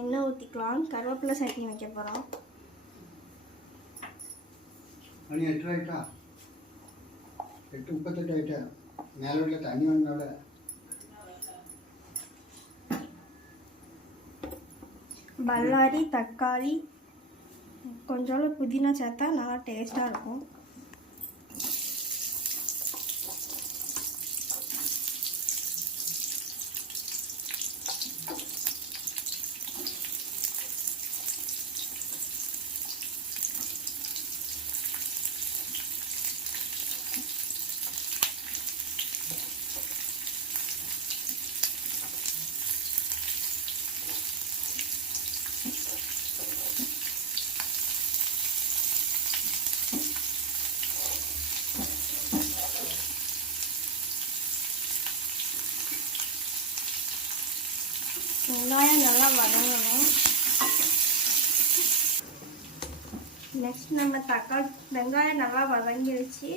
எண்ணெய் ஊற்றிக்கலாம். கருவேப்பிலை சட்னி வைக்க போகிறோம். மணி 8 ஆகிட்டா, 8:38 ஆகிட்டா. மேலே உள்ள தண்ணி வந்தோட பல்லாரி, தக்காளி, கொஞ்சோண்டு புதினா சேர்த்தா நல்லா டேஸ்ட்டாக இருக்கும். வெங்காயம் நல்லா வதங்கணும். நெக்ஸ்ட் நம்ம வெங்காயம் நல்லா வதங்கிடுச்சு,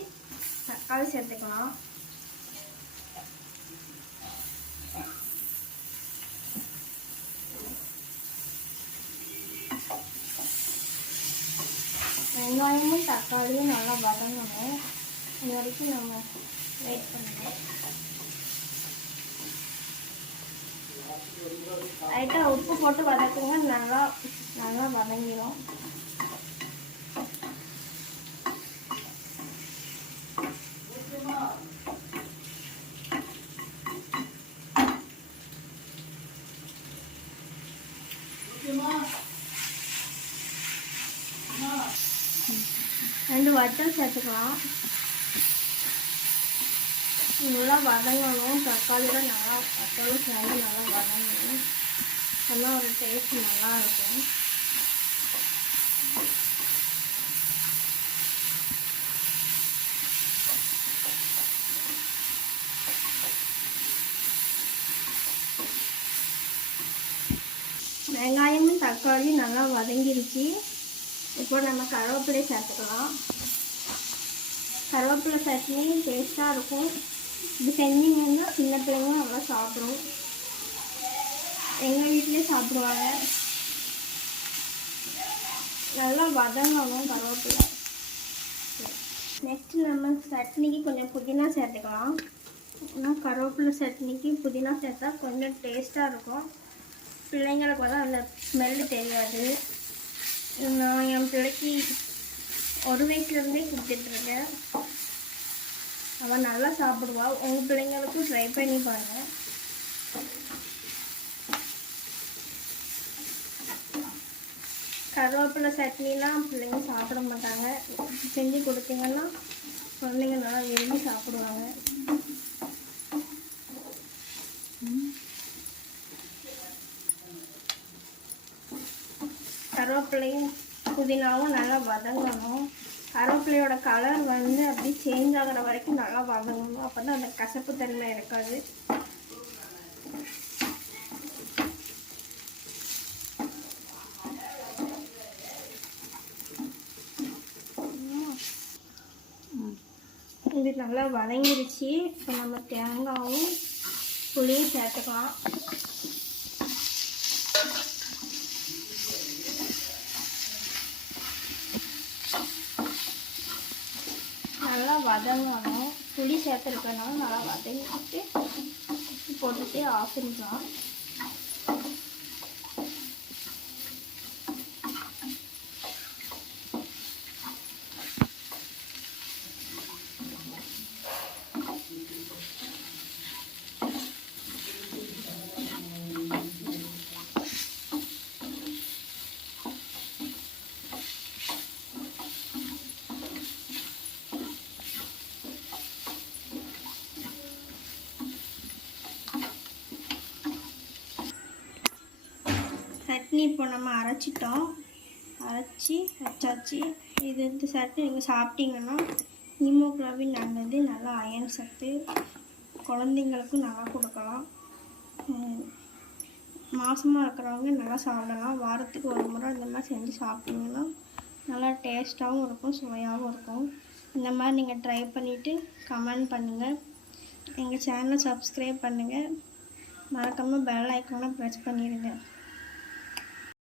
தக்காளி சேர்த்துக்கலாம். வெங்காயமும் தக்காளியும் நல்லா வதங்கணும். இது வரைக்கும் நம்ம வெயிட் பண்ணணும். லைட்டாக உப்பு போட்டு வதக்குங்க, நல்லா வதங்கிடும். ரெண்டு வத்தல் சேர்த்துக்கலாம். நல்லா வதங்கணும். தக்காளியில் நல்லா வத்தலும் சேர்ந்து நல்லா வதங்கணும். அதெல்லாம் ஒரு டேஸ்ட் நல்லா இருக்கும். வெங்காயமும் தக்காளி நல்லா வதங்கிருச்சு. இப்போ நம்ம கருவேப்பிலை சேர்த்துக்கலாம். கருவேப்பிலை சட்னி டேஸ்ட்டாக இருக்கும். இது செஞ்சிங்கன்னா சின்ன பிள்ளைங்க நல்லா சாப்பிடும். எங்கள் வீட்டிலே சாப்பிடுவாங்க. நல்லா வதங்கணும் கருவேப்பிலை. நெக்ஸ்ட்டு நம்ம சட்னிக்கு கொஞ்சம் புதினா சேர்த்துக்கலாம். ஏன்னா கருவேப்பிலை சட்னிக்கு புதினா சேர்த்தா கொஞ்சம் டேஸ்ட்டாக இருக்கும். பிள்ளைங்களுக்கு வந்து அந்த ஸ்மெல்லு தெரியாது. நான் என் பிள்ளைக்கு 1 வயசுலேருந்தே கொடுத்துட்ருக்கேன். அவன் நல்லா சாப்பிடுவாள். உங்கள் பிள்ளைங்களுக்கும் ட்ரை பண்ணி பாருங்கள். கருவேப்பிலை சட்னிலாம் பிள்ளைங்க சாப்பிட மாட்டாங்க. செஞ்சு கொடுத்தீங்கன்னா குழந்தைங்க நல்லா விரும்பி சாப்பிடுவாங்க. கருவேப்பிலையும் புதினாவும் நல்லா வதங்கணும். கருவேப்பிலையோட கலர் வந்து அப்படி சேஞ்ச் ஆகிற வரைக்கும் நல்லா வதங்கணும். அப்போ தான் அந்த கசப்பு தன்மை இருக்காது. இது நல்லா வதங்கிருச்சு. இப்போ நம்ம தேங்காயும் புளியும் சேர்த்துக்கலாம். நல்லா வதங்கணும். புளி சேர்த்துருக்கனால நல்லா வதங்கிட்டு போட்டுட்டு ஆஃப் பண்ணிக்கலாம். சட்னி இப்போ நம்ம அரைச்சிட்டோம். அரைச்சி வச்சாச்சு. இந்த சட்னி நீங்கள் சாப்பிட்டீங்கன்னா ஹீமோக்ளோபின் நல்லது. நல்லா அயன் சத்து குழந்தைங்களுக்கும் நல்லா கொடுக்கலாம். மாசமாக இருக்கிறவங்க நல்லா சாப்பிடலாம். வாரத்துக்கு 1 முறை இந்த மாதிரி செஞ்சு சாப்பிட்டிங்கன்னா நல்லா டேஸ்ட்டாகவும் இருக்கும், சுவையாகவும் இருக்கும். இந்த மாதிரி நீங்கள் ட்ரை பண்ணிவிட்டு கமெண்ட் பண்ணுங்கள். எங்கள் சேனலை சப்ஸ்கிரைப் பண்ணுங்கள். மறக்காமல் பெல் ஐக்கானை ப்ரெஸ் பண்ணிடுங்க.